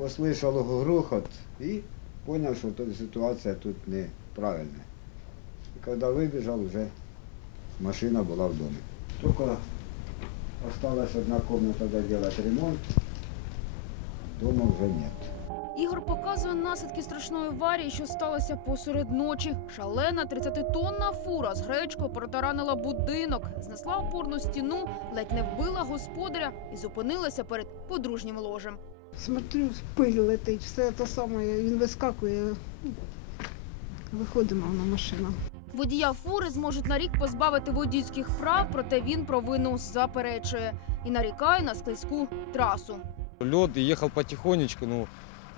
послышав грохот і зрозумів, що тут ситуація тут неправильна. І коли вибіжав, вже машина була в домі. Тільки осталась одна кімната, де робити ремонт, дома вже нет. Ігор показує наслідки страшної аварії, що сталося посеред ночі. Шалена 30-тонна фура з гречкою протаранила будинок, знесла опорну стіну, ледь не вбила господаря і зупинилася перед подружнім ложем. Смотрю, пиль летить, все те саме, він вискакує. Виходимо на машину. Водія фури зможуть на рік позбавити водійських прав, проте він провину заперечує і нарікає на склизьку трасу. Лед и ехал потихонечку, ну,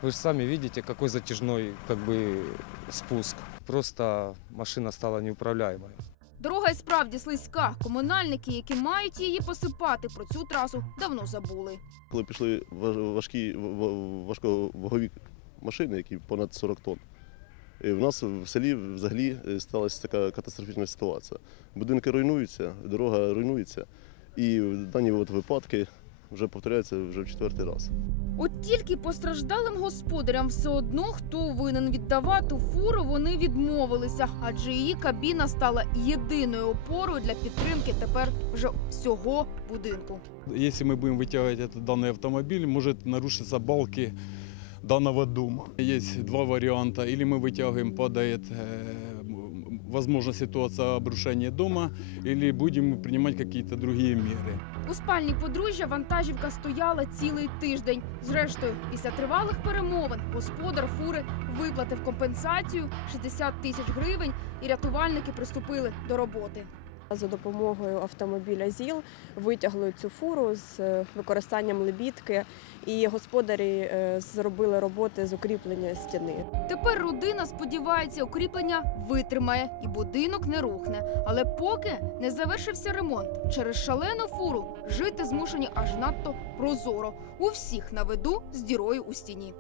вы же сами видите, какой затяжной как бы спуск. Просто машина стала неуправляемой. Дорога і справді слизька. Комунальники, які мають її посипати, про цю трасу давно забули. Коли пішли важкі важковагові машини, які понад 40 тонн, і в нас в селі взагалі е, сталася така катастрофічна ситуація. Будинки руйнуються, дорога руйнується, і дані от випадки вже повторяються вже в четвертий раз. От тільки постраждалим господарям все одно хто винен віддавати фуру, вони відмовилися, адже її кабіна стала єдиною опорою для підтримки тепер вже всього будинку. Если мы будем вытягивать этот данный автомобиль, может нарушиться балки данного дома. Есть два варианта. Или мы вытягиваем, падает э, м, возможна ситуація обрушення дома, або будемо приймати якісь інші міри. У спальні подружжя вантажівка стояла цілий тиждень. Зрештою, після тривалих перемовин господар фури виплатив компенсацію 60 тисяч гривень, і рятувальники приступили до роботи. За допомогою автомобіля ЗІЛ витягли цю фуру з е, використанням лебідки, і господарі е, зробили роботи з укріплення стіни. Тепер родина сподівається, укріплення витримає і будинок не рухне. Але поки не завершився ремонт, через шалену фуру жити змушені аж надто прозоро. У всіх на виду з дірою у стіні.